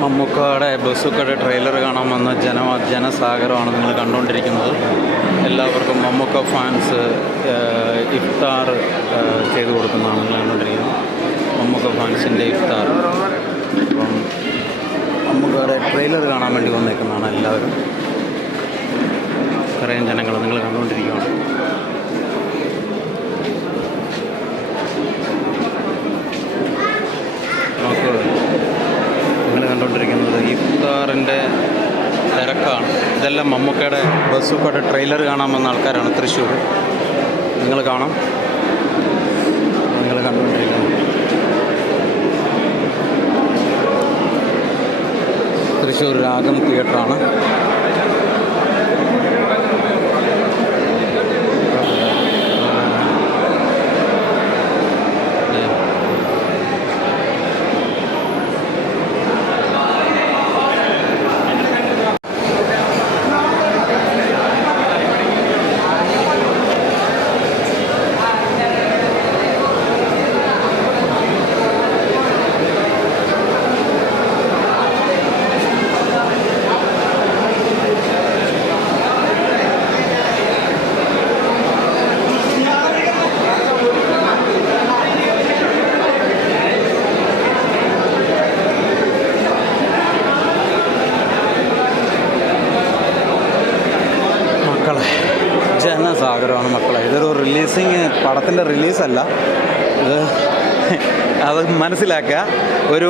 മമ്മൂക്കയുടെ ബസ്സുക്കയുടെ ട്രെയിലർ കാണാൻ വന്ന ജന ജനസാഗരമാണ് നിങ്ങൾ കണ്ടുകൊണ്ടിരിക്കുന്നത്. എല്ലാവർക്കും മമ്മൂക്ക ഫാൻസ് ഇഫ്താർ ചെയ്തു കൊടുക്കുന്നതാണ് നിങ്ങൾ കണ്ടുകൊണ്ടിരിക്കുന്നത്. മമ്മൂക്ക ഫാൻസിന്റെ ഇഫ്താർ. അപ്പം മമ്മൂക്കയുടെ ട്രെയിലർ കാണാൻ വേണ്ടി വന്നേക്കുന്നതാണ് എല്ലാവരും. ഇത്രയും ജനങ്ങൾ നിങ്ങൾ കണ്ടുകൊണ്ടിരിക്കുകയാണ് നോക്കൂ നിങ്ങൾ കണ്ടുകൊണ്ടിരിക്കുന്നത് ഇഫ്താറിന്റെ തിരക്കാണ്. ഇതെല്ലാം മമ്മൂക്കയുടെ ബസ്സൊക്കെ ട്രെയിലർ കാണാൻ വന്ന ആൾക്കാരാണ് തൃശ്ശൂർ. നിങ്ങൾ കാണാം. നിങ്ങൾ കണ്ടുകൊണ്ടിരിക്കുന്നത് തൃശ്ശൂർ രാഗം തിയേറ്ററാണ് മക്കളെ ജനസാഗരമാണ് മക്കളെ. ഇതൊരു റിലീസിങ് പടത്തിന്റെ റിലീസല്ല ഇത് അത് മനസ്സിലാക്കുക. ഒരു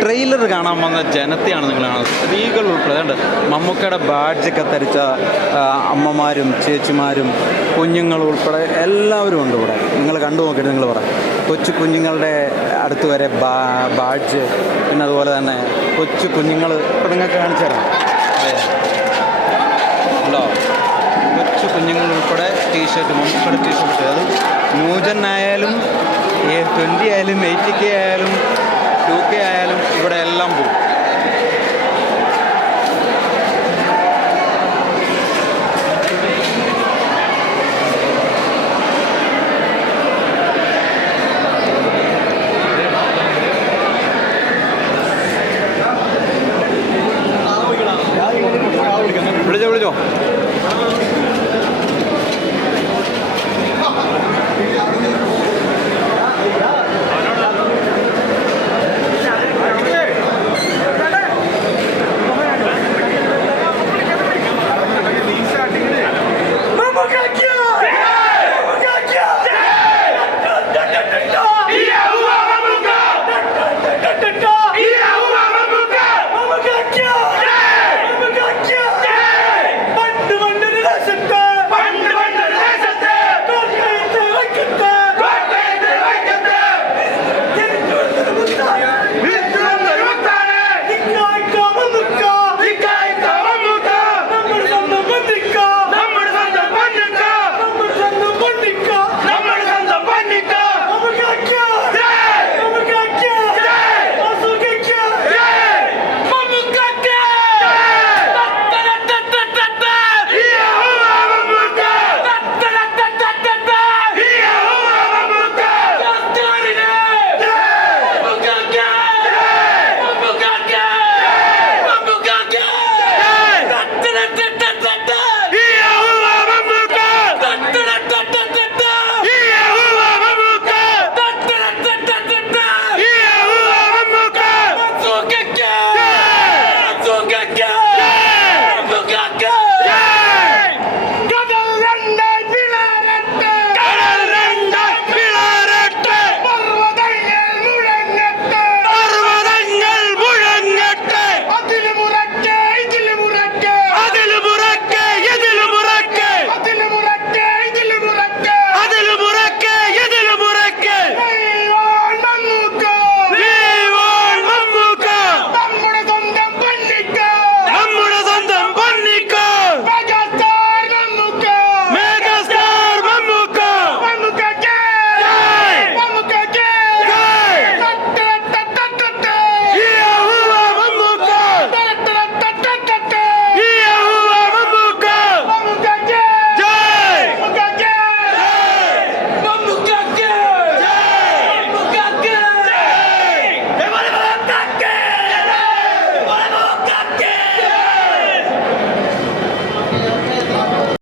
ട്രെയിലർ കാണാൻ വന്ന ജനത്തെയാണ് നിങ്ങൾ കാണുന്നത്. സ്ത്രീകൾ ഉൾപ്പെടെ. അതുകൊണ്ട് മമ്മൂക്കയുടെ ബാഡ്ജൊക്കെ ധരിച്ച അമ്മമാരും ചേച്ചിമാരും കുഞ്ഞുങ്ങൾ ഉൾപ്പെടെ എല്ലാവരും ഉണ്ട് ഇവിടെ. നിങ്ങൾ കണ്ടു നോക്കിയിട്ട് നിങ്ങൾ പറയാം കൊച്ചു കുഞ്ഞുങ്ങളുടെ അടുത്ത് വരെ ബാഡ്ജ് പിന്നെ അതുപോലെ തന്നെ കൊച്ചു കുഞ്ഞുങ്ങൾ. ഇപ്പം നിങ്ങൾക്ക് കാണിച്ചു തരാം ദേ. ഉണ്ടോ കൊച്ചു കുഞ്ഞുങ്ങൾ ഉൾപ്പെടെ ടീഷർട്ട് മമ്മൂക്കയുടെ ടീഷർട്ട് അത് ന്യൂജൻ ആയാലും ട്വന്റി ആയാലും എയ്റ്റി കെ ആയാലും ടു കെ ആയാലും ഇവിടെ എല്ലാം പോകും.